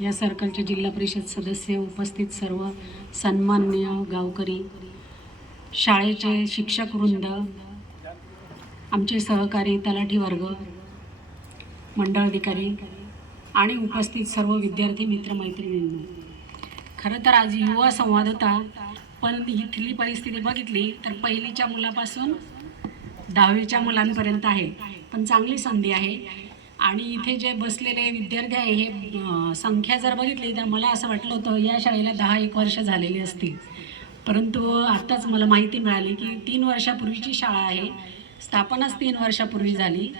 या सर्कलचे जिल्हा परिषद सदस्य उपस्थित सर्व सन्मान्य गावकरी शाळेचे शिक्षक वृंद आमचे सहकारी तलाठी वर्ग मंडळ अधिकारी आणि उपस्थित सर्व विद्यार्थी मित्रमैत्रिणींनो. खरं तर आज युवा संवाद होता पण इथली परिस्थिती बघितली तर पहिलीच्या मुलापासून दहावीच्या मुलांपर्यंत आहे. पण चांगली संधी आहे. आणि इथे जे बसलेले विद्यार्थी आहे हे संख्या जर बघितली तर मला असं वाटलं होतं या शाळेला दहा एक वर्ष झालेली असतील. परंतु आत्ताच मला माहिती मिळाली की तीन वर्षापूर्वीची शाळा आहे. स्थापनाच तीन वर्षापूर्वी झाली.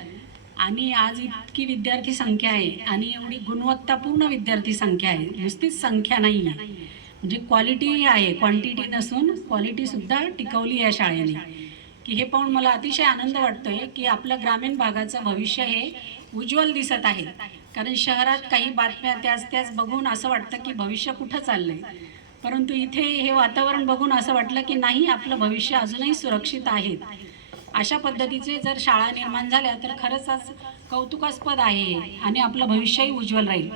आणि आज इतकी विद्यार्थी संख्या आहे आणि एवढी गुणवत्तापूर्ण विद्यार्थी संख्या आहे. नुसतीच संख्या नाही म्हणजे आहे म्हणजे क्वालिटी आहे क्वांटिटी नसून क्वालिटीसुद्धा टिकवली या शाळेने. की हे पाहून मला अतिशय आनंद वाटतोय की आपल्या ग्रामीण भागाचं भविष्य हे उज्ज्वल दिसत आहे. कारण शहरात काही बातम्या त्याच त्याच बघून असं वाटतं की भविष्य कुठं चाललंय. परंतु इथे हे वातावरण बघून असं वाटलं की नाही आपलं भविष्य अजूनही सुरक्षित आहे. अशा पद्धतीचे जर शाळा निर्माण झाल्या तर खरंच आज कौतुकास्पद आहे आणि आपलं भविष्यही उज्ज्वल राहील.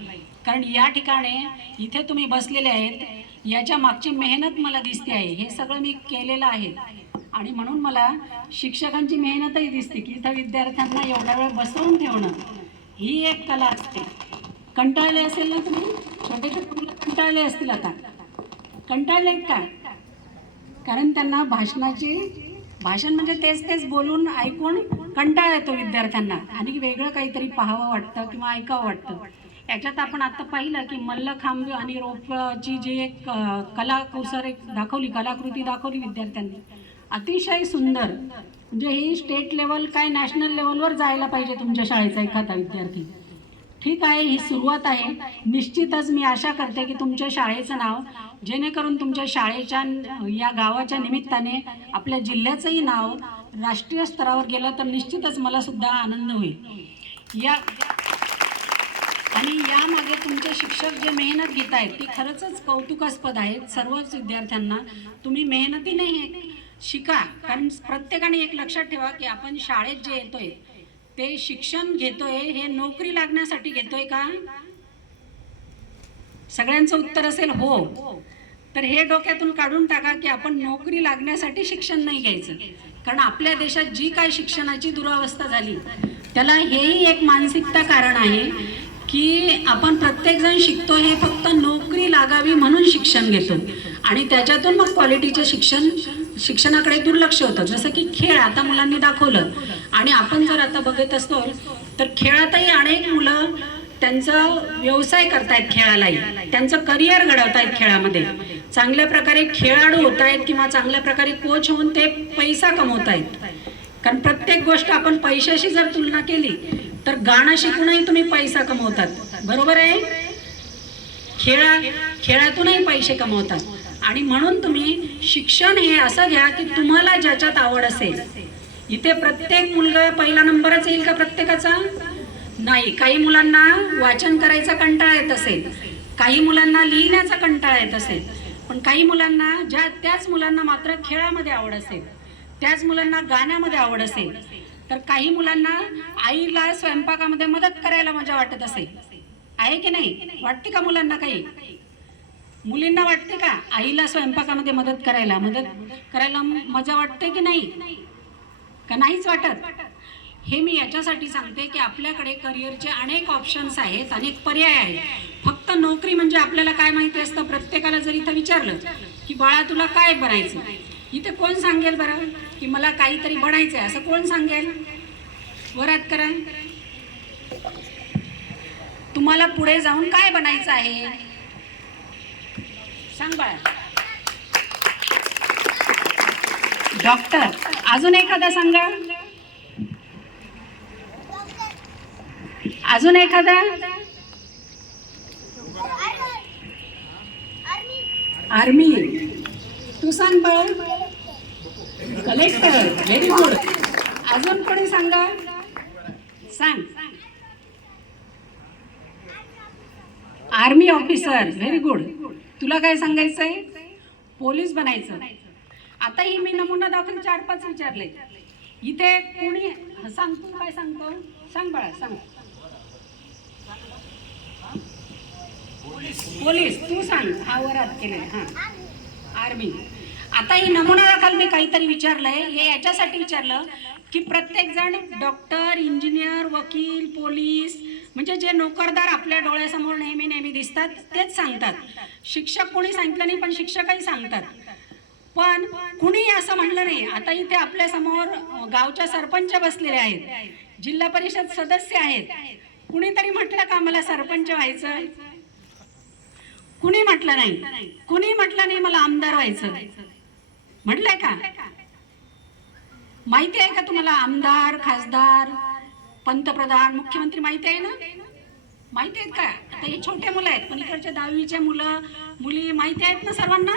कारण या ठिकाणी इथे तुम्ही बसलेले आहेत याच्या मागची मेहनत मला दिसते आहे. हे सगळं मी केलेलं आहे. आणि म्हणून मला शिक्षकांची मेहनतही दिसते की इथं विद्यार्थ्यांना एवढा वेळ बसवून ठेवणं ही एक कला असते. कंटाळले असेल ना तुम्ही? छोटे छोटे मुलं कंटाळले असतील आता. कंटाळले का? कारण त्यांना भाषणाची भाषण म्हणजे तेच तेच बोलून ऐकून कंटाळा येतो विद्यार्थ्यांना. आणि वेगळं काहीतरी पाहावं वाटतं किंवा ऐकावं वाटतं. याच्यात आपण आता पाहिलं की मल्लखांब आणि रोपची जी एक कलाकुसर कला एक दाखवली कलाकृती दाखवली विद्यार्थ्यांनी. अतिशय सुंदर. म्हणजे ही स्टेट लेवल काय नॅशनल लेवलवर जायला पाहिजे तुमच्या शाळेचा एखादा विद्यार्थी. ठीक आहे ही सुरुवात आहे. निश्चितच मी आशा करते की तुमच्या शाळेचं नाव जेणेकरून तुमच्या शाळेच्या या गावाच्या निमित्ताने आपल्या जिल्ह्याचंही नाव राष्ट्रीय स्तरावर गेलं तर निश्चितच मला सुद्धा आनंद होईल. या आणि यामागे तुमचे शिक्षक जे मेहनत घेत आहेत ती खरंच कौतुकास्पद आहेत. सर्वच विद्यार्थ्यांना तुम्ही मेहनतीने हे शिका. कारण प्रत्येकाने एक लक्षात ठेवा की आपण शाळेत जे येतोय ते शिक्षण घेतोय हे नोकरी लागण्यासाठी घेतोय का? सगळ्यांचं उत्तर असेल हो. तर हे डोक्यातून काढून टाका की आपण नोकरी लागण्यासाठी शिक्षण नाही घ्यायचं. कारण आपल्या देशात जी काय शिक्षणाची दुरावस्था झाली त्याला हेही एक मानसिकता कारण आहे की आपण प्रत्येकजण शिकतो हे फक्त नोकरी लागावी म्हणून शिक्षण घेतो. आणि त्याच्यातून मग क्वालिटीचं शिक्षण शिक्षणाकडे दुर्लक्ष होतं. जसं की खेळ आता मुलांनी दाखवलं. आणि आपण जर आता बघत असतो तर खेळातही अनेक मुलं त्यांचा व्यवसाय करतायत खेळालाही. त्यांचं करिअर घडवतायत खेळामध्ये. चांगल्या प्रकारे खेळाडू होत आहेत किंवा चांगल्या प्रकारे कोच होऊन ते पैसा कमवत आहेत कारण प्रत्येक गोष्ट आपण पैशाशी जर तुलना केली तर गाणं शिकूनही तुम्ही पैसा कमवतात. बरोबर आहे? खेळा खेळातूनही पैसे कमवतात. आणि म्हणून तुम्ही शिक्षण हे असं घ्या की तुम्हाला ज्याच्यात आवड असेल. इथे प्रत्येक मुलगा पहिला नंबरच येईल का प्रत्येकाचा? नाही. काही मुलांना वाचन करायचा कंटाळा येत असेल. काही मुलांना लिहिण्याचा कंटाळा येत असेल. पण काही मुलांना ज्या त्याच मुलांना मात्र खेळामध्ये आवड असेल. त्याच मुलांना गाण्यामध्ये आवड असेल. तर काही मुलांना आईला स्वयंपाकामध्ये मदत करायला मजा वाटत असेल. आहे की नाही? वाटते का मुलांना काही? मुलींना वाटते का आईला स्वयंपाकामध्ये मदत करायला? मदत करायला मजा वाटते की नाही? का नाहीच वाटत? हे मी याच्यासाठी सांगते की आपल्याकडे करिअरचे अनेक ऑप्शन्स आहेत अनेक पर्याय आहेत. फक्त नोकरी म्हणजे आपल्याला काय माहिती असतं? प्रत्येकाला जर इथं विचारलं की बाळा तुला काय बनायचं इथे कोण सांगेल बरं की मला काहीतरी बनायचं आहे असं कोण सांगेल? वरात करा तुम्हाला पुढे जाऊन काय बनायचं आहे? सांग बाळा. डॉक्टर अजून एखादा सांगा? अजून एखादा? आर्मी. तू सांग बाळ. कलेक्टर व्हेरी गुड अजून कोणी सांगा? सांग. आर्मी ऑफिसर व्हेरी गुड तुला काय सांगायचं आहे पोलीस बनायचं. आता ही मी नमुना दाखल चार पाच विचारले. इथे कोणी सांग तू काय सांगतो? सांग बाळा सांग. पोलीस तू सांग. हा वरात केले हा. आर्मी आता ही नमुना दाखल मी काहीतरी विचारलंय. हे याच्यासाठी विचारलं की प्रत्येक जण डॉक्टर इंजिनियर वकील पोलीस म्हणजे जे नोकरदार आपल्या डोळ्यासमोर नेहमी नेहमी दिसतात तेच सांगतात. शिक्षक कोणी सांगितलं नाही पण शिक्षकही सांगतात. पण कुणी असं म्हणलं नाही. आता इथे आपल्यासमोर गावच्या सरपंच बसलेले आहेत. जिल्हा परिषद सदस्य आहेत. कुणीतरी म्हटलं का मला सरपंच व्हायचं? कुणी म्हटलं नाही. कुणी म्हटलं नाही मला आमदार व्हायचं? म्हटलंय का? माहिती आहे का तुम्हाला? आमदार खासदार पंतप्रधान मुख्यमंत्री माहिती आहे ना? माहिती आहेत का? आता हे छोटे मुलं आहेत पण इकडच्या दहावीच्या मुलं मुली माहिती आहेत ना सर्वांना?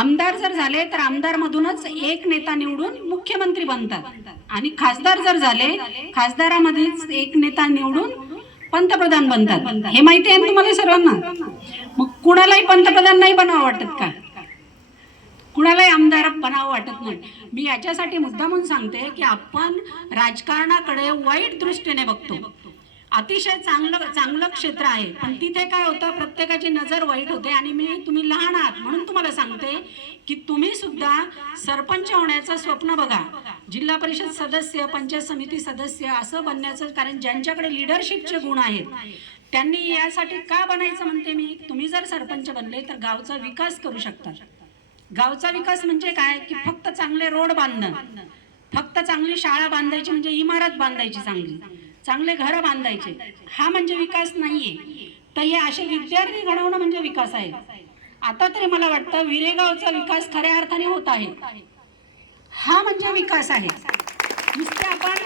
आमदार जर झाले तर आमदार मधूनच एक नेता निवडून मुख्यमंत्री बनतात. आणि खासदार जर झाले खासदारामध्येच एक नेता निवडून पंतप्रधान बनतात. हे माहिती आहे ना तुम्हाला सर्वांना? मग कुणालाही पंतप्रधान नाही बनावं वाटत का? कुणालाही बनावं वाटत नाही. मी याच्यासाठी मुद्दा म्हणून सांगते की आपण राजकारणाकडे वाईट दृष्टीने बघतो. अतिशय चांगलं चांगलं क्षेत्र आहे. पण तिथे काय होतं प्रत्येकाची नजर वाईट होते आणि मी तुम्ही लहान आहात म्हणून तुम्हाला सांगते की तुम्ही सुद्धा सरपंच होण्याचं स्वप्न बघा. जिल्हा परिषद सदस्य पंचायत समिती सदस्य असं बनण्याचं कारण ज्यांच्याकडे लिडरशिपचे गुण आहेत त्यांनी यासाठी का बनायचं म्हणते मी? तुम्ही जर सरपंच बनले तर गावचा विकास करू शकता गावचा विकास म्हणजे काय? की फक्त चांगले रोड बांधणं. फक्त चांगली शाळा बांधायची म्हणजे इमारत बांधायची चांगली. चांगले घर बांधायचे. हा म्हणजे विकास नाहीये. तर हे असे विद्यार्थी घडवणं म्हणजे विकास आहे. आता तरी मला वाटतं विरेगावचा विकास खऱ्या अर्थाने होत आहे. हा म्हणजे विकास आहे. नुसते आपण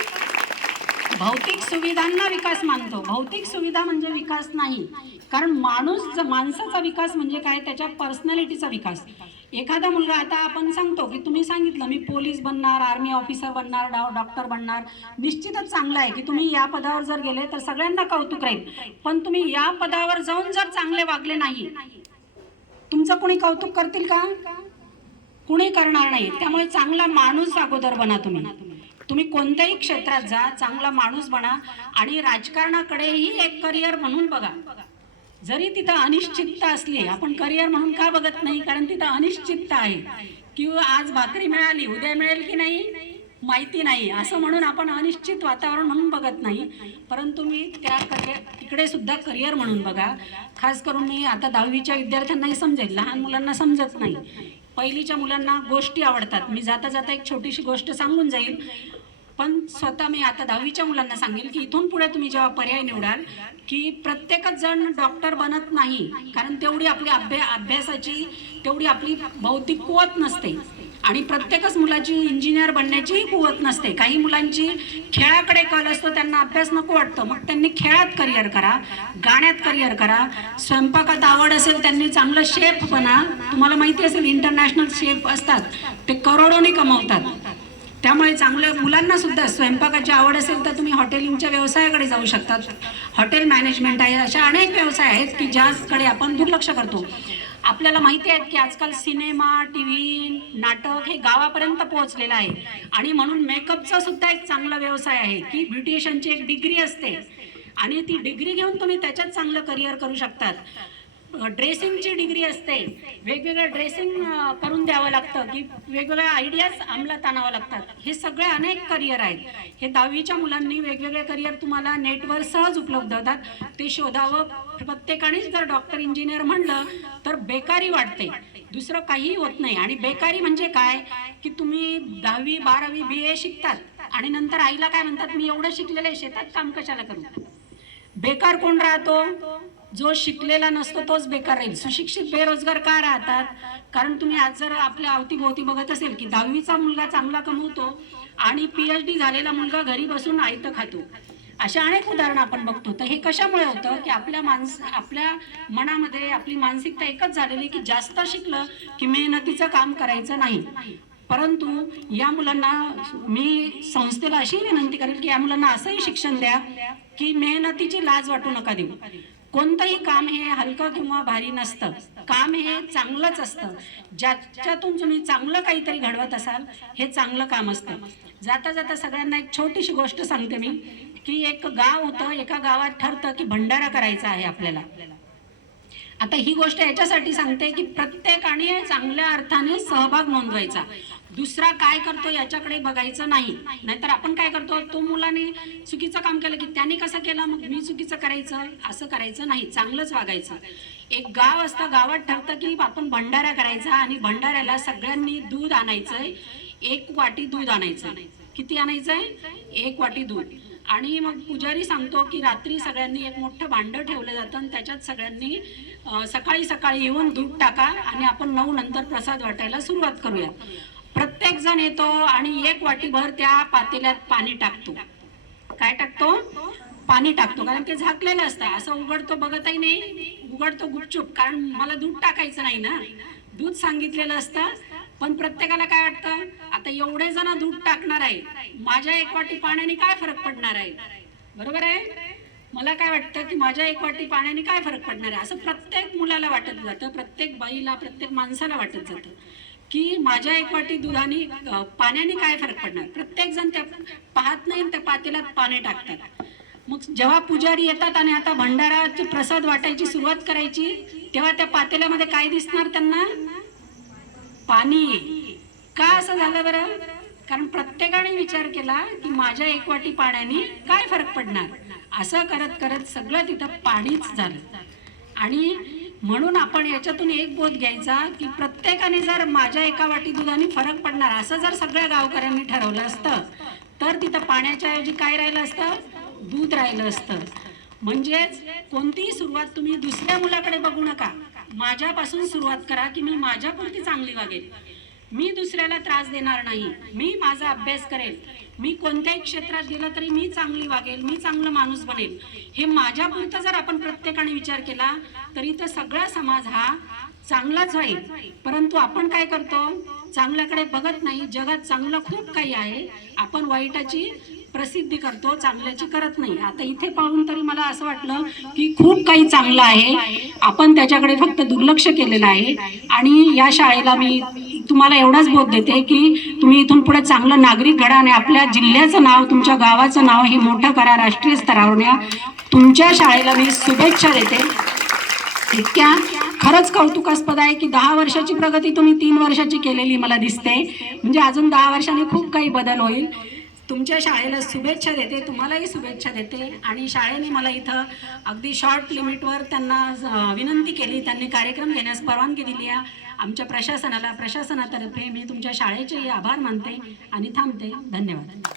भौतिक सुविधांना विकास मानतो. भौतिक सुविधा म्हणजे विकास नाही. कारण माणूस माणसाचा विकास म्हणजे काय? त्याच्या पर्सनॅलिटीचा विकास. एखादा मुलगा आता आपण सांगतो की तुम्ही सांगितलं मी पोलीस बनणार आर्मी ऑफिसर बनणार डॉ डॉक्टर बनणार. निश्चितच चांगलं आहे की तुम्ही या पदावर जर गेले तर सगळ्यांना कौतुक राहील. पण तुम्ही या पदावर जाऊन जर चांगले वागले नाही तुमचं कोणी कौतुक करतील का? कुणी करणार नाही. त्यामुळे चांगला माणूस अगोदर बना तुम्ही. तुम्ही कोणत्याही क्षेत्रात जा चांगला माणूस बना आणि राजकारणाकडेही एक करिअर म्हणून बघा. जरी तिथं अनिश्चितता असली आपण करिअर म्हणून का बघत नाही? कारण तिथं अनिश्चितता आहे. किंवा आज भाकरी मिळाली उद्या मिळेल की नाही? माहिती नाही. असं म्हणून आपण अनिश्चित वातावरण म्हणून बघत नाही. परंतु मी त्या करिअर तिकडे सुद्धा करिअर म्हणून बघा. खास करून मी आता दहावीच्या विद्यार्थ्यांनाही समजेल. लहान मुलांना समजत नाही. पहिलीच्या मुलांना गोष्टी आवडतात. मी जाता जाता एक छोटीशी गोष्ट सांगून जाईल. पण स्वतः मी आता दहावीच्या मुलांना सांगेल की इथून पुढे तुम्ही जेव्हा पर्याय निवडाल की प्रत्येकच जण डॉक्टर बनत नाही कारण तेवढी आपली अभ्या अभ्यासाची तेवढी आपली भौतिक कुवत नसते. आणि प्रत्येकच मुलाची इंजिनियर बनण्याचीही कुवत नसते. काही मुलांची खेळाकडे कल असतो त्यांना अभ्यास नको वाटतं. मग त्यांनी खेळात करिअर करा गाण्यात करिअर करा. स्वयंपाकात आवड असेल त्यांनी चांगलं शेफ बना. तुम्हाला माहिती असेल इंटरनॅशनल शेफ असतात. ते करोडोनी कमवतात. त्यामुळे चांगल्या मुलांना सुद्धा स्वयंपाकाची आवड असेल तर तुम्ही हॉटेलिंगच्या व्यवसायाकडे जाऊ शकतात. हॉटेल मॅनेजमेंट आहे अशा अनेक व्यवसाय आहेत की ज्याकडे आपण दुर्लक्ष करतो. आपल्याला माहिती आहे की आजकाल सिनेमा टी व्ही नाटक हे गावापर्यंत पोहोचलेलं आहे. आणि म्हणून मेकअपचा सुद्धा एक चांगला व्यवसाय आहे की ब्युटिशियनची एक डिग्री असते. आणि ती डिग्री घेऊन तुम्ही त्याच्यात चांगलं करिअर करू शकतात. ड्रेसिंगची डिग्री असते. वेगवेगळं ड्रेसिंग करून द्यावं लागतं. की वेगवेगळ्या आयडियाज अंमलात आणावं लागतात. हे सगळे अनेक करिअर आहेत. हे दहावीच्या मुलांनी वेगवेगळे करिअर तुम्हाला नेटवर सहज उपलब्ध होतात. ते शोधावं. प्रत्येकानेच जर डॉक्टर इंजिनियर म्हणलं तर बेकारी वाटते. दुसरं काहीही होत नाही. आणि बेकारी म्हणजे काय? की तुम्ही दहावी बारावी बी ए शिकतात. आणि नंतर आईला काय म्हणतात? मी एवढं शिकलेलं आहे. शेतात काम कशाला करू? बेकार कोण राहतो? जो शिकलेला नसतो तोच बेकार राहील. सुशिक्षित बेरोजगार का राहतात? कारण तुम्ही आज जर आपल्या अवतीभोवती बघत असेल की दहावीचा मुलगा चांगला कमवतो आणि पीएच डी झालेला मुलगा घरी बसून आयतं खातो. अशा अनेक उदाहरणं आपण बघतो. तर हे कशामुळे होतं की आपल्या माणस आपल्या मनामध्ये आपली मानसिकता एकच झालेली की जास्त शिकलं की मेहनतीचं काम करायचं नाही. परंतु या मुलांना मी संस्थेला अशी विनंती करेल की या मुलांना असंही शिक्षण द्या की मेहनतीची लाज वाटू नका देऊ. कोणतंही काम हे हलकं किंवा भारी नसतं. काम हे चांगलंच असतं. ज्याच्यातून तुम्ही चांगलं काहीतरी घडवत असाल हे चांगलं काम असतं. जाता जाता सगळ्यांना एक छोटीशी गोष्ट सांगते मी की एक गाव होतं एका गावात ठरतं की भंडारा करायचा आहे आपल्याला. आता ही गोष्ट याच्यासाठी सांगते की प्रत्येकाने चांगल्या अर्थाने सहभाग नोंदवायचा. दुसरा काय करतो याच्याकडे बघायचं नाही. नाहीतर आपण काय करतो? तो मुलाने चुकीचं काम केलं की त्याने कसं केलं? मग मी चुकीचं करायचं? असं करायचं नाही. चांगलंच वागायचं. एक गाव असतं गावात ठरतं की आपण भंडारा करायचा आणि भंडाऱ्याला सगळ्यांनी दूध आणायचंय. एक वाटी दूध आणायचं किती आणायचंय? एक वाटी दूध. आणि मग पुजारी सांगतो की रात्री सगळ्यांनी एक मोठं भांडं ठेवलं जातं आणि त्याच्यात सगळ्यांनी सकाळी सकाळी येऊन दूध टाका आणि आपण नऊ नंतर प्रसाद वाटायला सुरुवात करूया. प्रत्येक जण येतो आणि एक वाटीभर त्या पातेल्यात पाणी टाकतो. काय टाकतो? पाणी टाकतो. कारण ते झाकलेलं असतं. असं उघडतो बघतही नाही. उघडतो गुपचूप. कारण मला दूध टाकायचं नाही ना. दूध सांगितलेलं असतं. पण प्रत्येकाला काय वाटतं? आता एवढे जण दूध टाकणार आहे. माझ्या एक वाटी पाण्याने काय फरक पडणार आहे? बरोबर आहे? मला काय वाटतं की माझ्या एक वाटी पाण्याने काय फरक पडणार आहे? असं प्रत्येक मुलाला वाटत जातं प्रत्येक बाईला प्रत्येक माणसाला वाटत जातं की माझ्या एक वाटी दुधाने पाण्याने काय फरक पडणार? प्रत्येक जण त्या पाहत नाही आणि त्या पातेल्यात पाणी टाकतात. मग जेव्हा पुजारी येतात आणि आता भंडाराचे प्रसाद वाटायची सुरुवात करायची तेव्हा त्या पातेल्यामध्ये काय दिसणार त्यांना? पाणी. का असं झालं बरं? कारण प्रत्येकाने विचार केला की माझ्या एक वाटी पाण्याने काय फरक पडणार? असं करत करत सगळं तिथं पाणीच झालं. आणि म्हणून आपण याच्यातून एक बोध घ्यायचा की प्रत्येकाने जर माझ्या एका वाटी दुधाने फरक पडणार असं जर सगळ्या गावकऱ्यांनी ठरवलं असतं तर तिथं पाण्याच्या ऐवजी काय राहिलं असतं? दूध राहिलं असतं. म्हणजेच कोणतीही सुरुवात तुम्ही दुसऱ्या मुलाकडे बघू नका. माझ्यापासून सुरुवात करा की मी माझ्यापुरती चांगली वागेल मी दुसऱ्याला त्रास देणार नाही. मी माझा अभ्यास करेल मी कोणत्याही क्षेत्रात गेलं तरी मी चांगली वागेल मी चांगलं माणूस बनेल हे माझ्यापुरतं जर आपण प्रत्येकाने विचार केला तरी तर सगळा समाज हा चांगलाच होईल परंतु आपण काय करतो? चांगल्याकडे बघत नाही. जगात चांगलं खूप काही आहे. आपण वाईटाची प्रसिद्धी करतो चांगल्याची करत नाही. आता इथे पाहून तरी मला असं वाटलं की खूप काही चांगलं आहे. आपण त्याच्याकडे फक्त दुर्लक्ष केलेलं आहे. आणि या शाळेला मी तुम्हाला एवढाच बोध देते की तुम्ही इथून पुढे चांगलं नागरिक घडा आणि आपल्या जिल्ह्याचं नाव तुमच्या गावाचं नाव हे मोठं करा. राष्ट्रीय स्तरावर तुमच्या शाळेला मी शुभेच्छा देते. इतक्या खरंच कौतुकास्पद आहे की दहा वर्षाची प्रगती तुम्ही तीन वर्षाची केलेली मला दिसते. म्हणजे अजून दहा वर्षांनी खूप काही बदल होईल. तुमच्या शाळेला शुभेच्छा देते तुम्हालाही शुभेच्छा देते. आणि शाळेने मला इथं अगदी शॉर्ट लिमिटवर त्यांना विनंती केली. त्यांनी कार्यक्रम घेण्यास परवानगी दिली आहे. आमच्या प्रशासनाला प्रशासनातर्फे मी तुमच्या शाळेचे आभार मानते आणि थांबते. धन्यवाद.